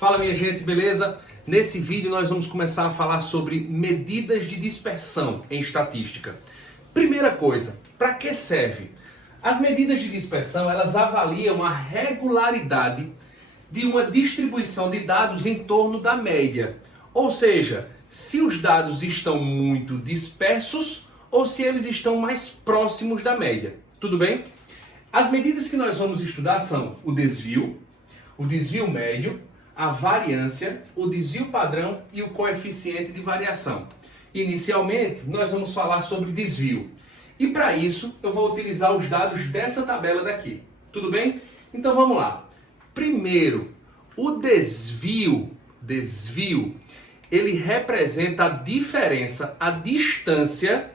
Fala minha gente, beleza? Nesse vídeo nós vamos começar a falar sobre medidas de dispersão em estatística. Primeira coisa, para que serve? As medidas de dispersão, elas avaliam a regularidade de uma distribuição de dados em torno da média. Ou seja, se os dados estão muito dispersos ou se eles estão mais próximos da média. Tudo bem? As medidas que nós vamos estudar são o desvio médio, a variância, o desvio padrão e o coeficiente de variação. Inicialmente, nós vamos falar sobre desvio. E para isso, eu vou utilizar os dados dessa tabela daqui. Tudo bem? Então vamos lá. Primeiro, o desvio, ele representa a diferença, a distância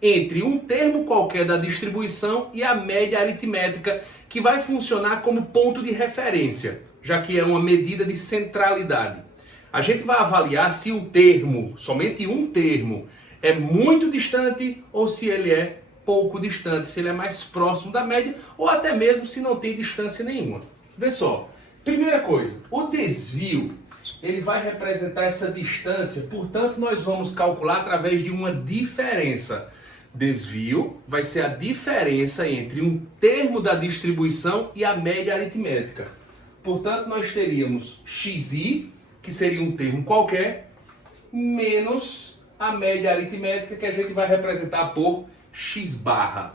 entre um termo qualquer da distribuição e a média aritmética, que vai funcionar como ponto de referência, já que é uma medida de centralidade. A gente vai avaliar se um termo, somente um termo, é muito distante ou se ele é pouco distante, se ele é mais próximo da média ou até mesmo se não tem distância nenhuma. Vê só, primeira coisa, o desvio, ele vai representar essa distância, portanto nós vamos calcular através de uma diferença. Desvio vai ser a diferença entre um termo da distribuição e a média aritmética. Portanto, nós teríamos xi, que seria um termo qualquer, menos a média aritmética, que a gente vai representar por x barra.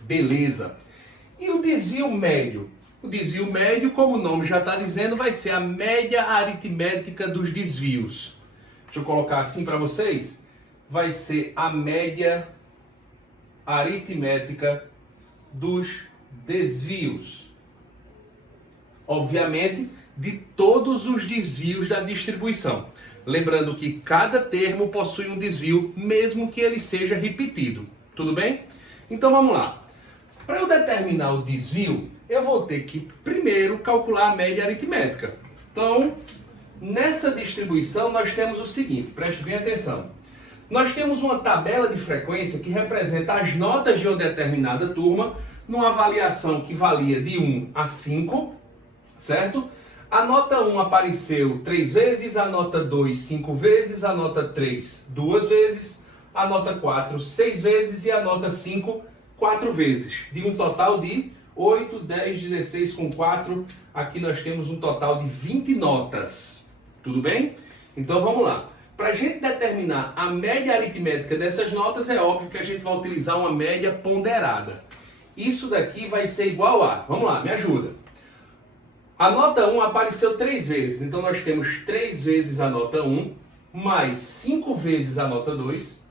Beleza. E o desvio médio? O desvio médio, como o nome já está dizendo, vai ser a média aritmética dos desvios. Deixa eu colocar assim para vocês. Vai ser a média aritmética dos desvios. Obviamente, de todos os desvios da distribuição. Lembrando que cada termo possui um desvio, mesmo que ele seja repetido. Tudo bem? Então vamos lá. Para eu determinar o desvio, eu vou ter que primeiro calcular a média aritmética. Então, nessa distribuição nós temos o seguinte, preste bem atenção. Nós temos uma tabela de frequência que representa as notas de uma determinada turma numa avaliação que valia de 1 a 5, certo? A nota 1 apareceu 3 vezes, a nota 2 5 vezes, a nota 3 2 vezes, a nota 4 6 vezes e a nota 5 4 vezes, de um total de 8, 10, 16 com 4, aqui nós temos um total de 20 notas. Tudo bem? Então vamos lá. Para a gente determinar a média aritmética dessas notas, é óbvio que a gente vai utilizar uma média ponderada. Isso daqui vai ser igual a... Vamos lá, me ajuda. A nota 1 apareceu 3 vezes, então nós temos 3 vezes a nota 1, mais 5 vezes a nota 2,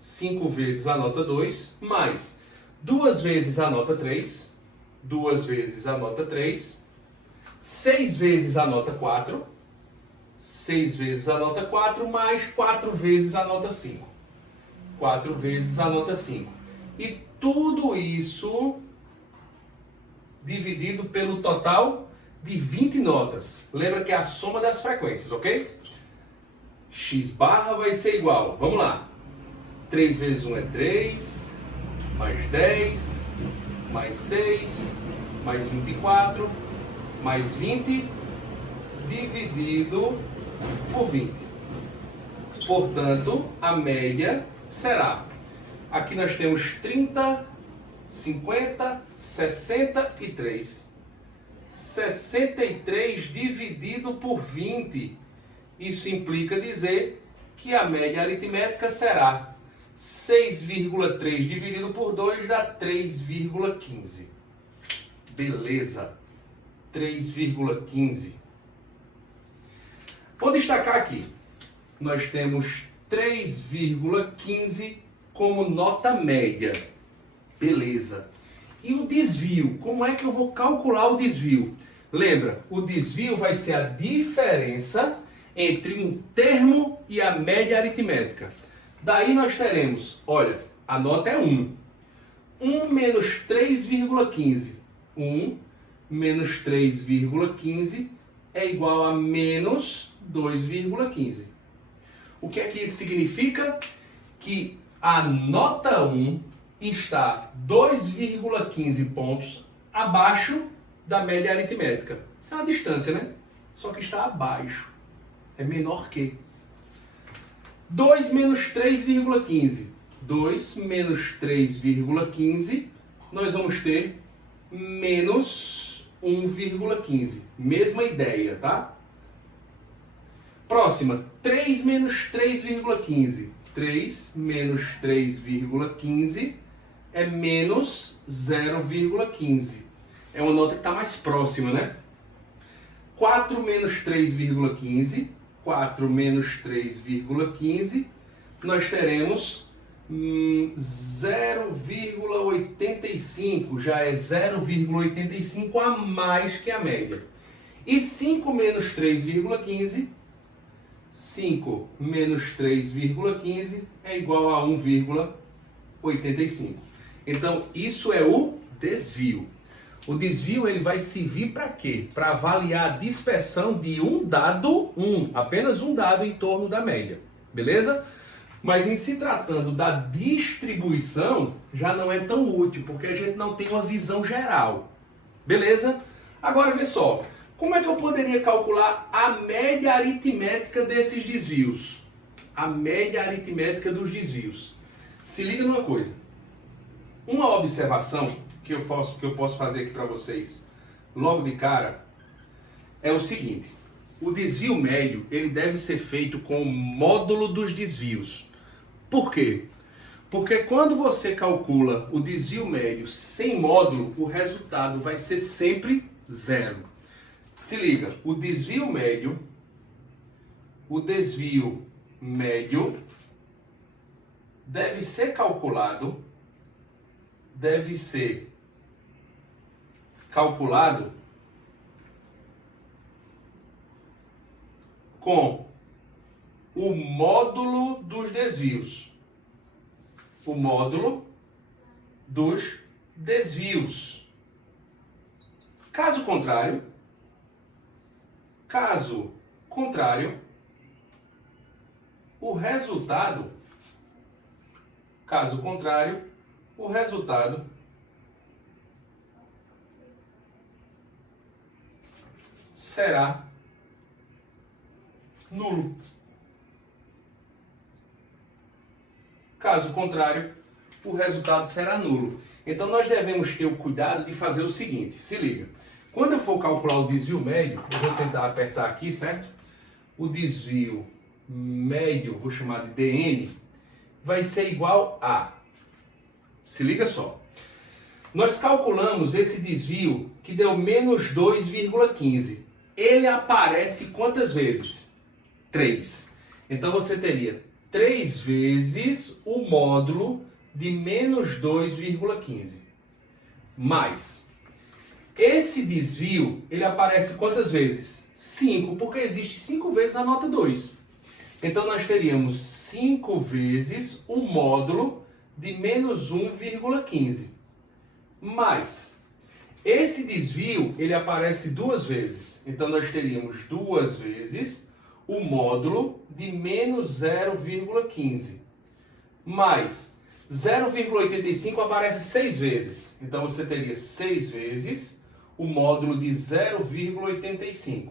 5 vezes a nota 2, mais 2 vezes a nota 3, 2 vezes a nota 3, 6 vezes a nota 4, 6 vezes a nota 4, mais 4 vezes a nota 5. 4 vezes a nota 5. E tudo isso dividido pelo total de 20 notas. Lembra que é a soma das frequências, ok? X barra vai ser igual, vamos lá. 3 vezes 1 é 3, mais 10, mais 6, mais 24, mais 20, dividido por 20. Portanto, a média será, aqui nós temos 30, 50, 63. 63 dividido por 20. Isso implica dizer que a média aritmética será 6,3 dividido por 2 dá 3,15. Beleza. 3,15. Vou destacar aqui. Nós temos 3,15 como nota média. Beleza. E o desvio? Como é que eu vou calcular o desvio? Lembra, o desvio vai ser a diferença entre um termo e a média aritmética. Daí nós teremos, olha, a nota é 1. 1 menos 3,15. 1 menos 3,15 é igual a menos 2,15. O que é que isso significa? Que a nota 1 está 2,15 pontos abaixo da média aritmética. Isso é uma distância, né? só que está abaixo. É menor que. 2 menos 3,15. 2 menos 3,15, nós vamos ter menos 1,15. Mesma ideia, tá? Próxima, 3 menos 3,15. 3 menos 3,15 é menos 0,15. É uma nota que está mais próxima, né? 4 menos 3,15. 4 menos 3,15, nós teremos 0,85, já é 0,85 a mais que a média. E 5 menos 3,15, 5 menos 3,15 é igual a 1,85. Então, isso é o desvio. O desvio ele vai servir para quê? Para avaliar a dispersão de um dado, apenas um dado em torno da média. Beleza? Mas em se tratando da distribuição, já não é tão útil, porque a gente não tem uma visão geral. Beleza? Agora vê só, como é que eu poderia calcular a média aritmética desses desvios? A média aritmética dos desvios. Se liga numa coisa. Uma observação que eu posso fazer aqui para vocês logo de cara é o seguinte: o desvio médio ele deve ser feito com o módulo dos desvios. Por quê? Porque quando você calcula o desvio médio sem módulo, o resultado vai ser sempre zero. Se liga, o desvio médio deve ser calculado com o módulo dos desvios. O módulo dos desvios. Caso contrário, o resultado será nulo. Caso contrário, o resultado será nulo. Então nós devemos ter o cuidado de fazer o seguinte, se liga. Quando eu for calcular o desvio médio, eu vou tentar apertar aqui, certo? O desvio médio, vou chamar de dn, vai ser igual a... Se liga só. Nós calculamos esse desvio que deu menos 2,15. Ele aparece quantas vezes? 3. Então você teria 3 vezes o módulo de menos 2,15. Mais. Esse desvio, ele aparece quantas vezes? 5, porque existe 5 vezes a nota 2. Então nós teríamos 5 vezes o módulo de menos 1,15. Mais. Esse desvio, ele aparece 2 vezes. Então nós teríamos 2 vezes o módulo de menos 0,15. Mais 0,85 aparece 6 vezes. Então você teria 6 vezes o módulo de 0,85.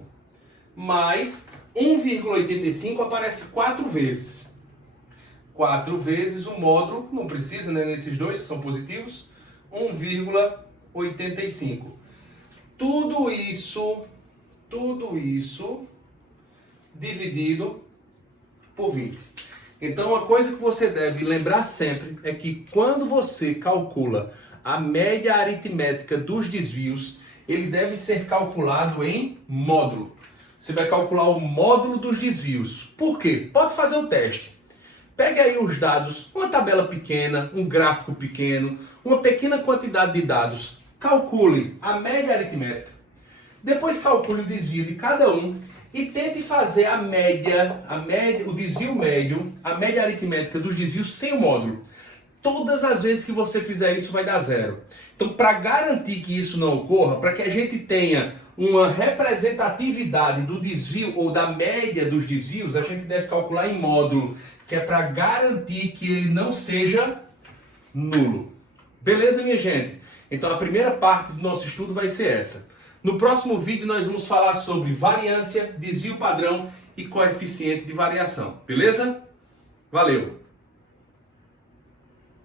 Mais 1,85 aparece 4 vezes. 4 vezes o módulo, não precisa, né, nesses dois que são positivos, 1,85. Tudo isso dividido por 20. Então, uma coisa que você deve lembrar sempre é que quando você calcula a média aritmética dos desvios, ele deve ser calculado em módulo. Você vai calcular o módulo dos desvios. Por quê? Pode fazer o teste. Pegue aí os dados, uma tabela pequena, um gráfico pequeno, uma pequena quantidade de dados. Calcule a média aritmética. Depois calcule o desvio de cada um e tente fazer o desvio médio, a média aritmética dos desvios sem o módulo. Todas as vezes que você fizer isso vai dar zero. Então, para garantir que isso não ocorra, para que a gente tenha uma representatividade do desvio ou da média dos desvios, a gente deve calcular em módulo, que é para garantir que ele não seja nulo. Beleza, minha gente? Então, a primeira parte do nosso estudo vai ser essa. No próximo vídeo nós vamos falar sobre variância, desvio padrão e coeficiente de variação. Beleza? Valeu!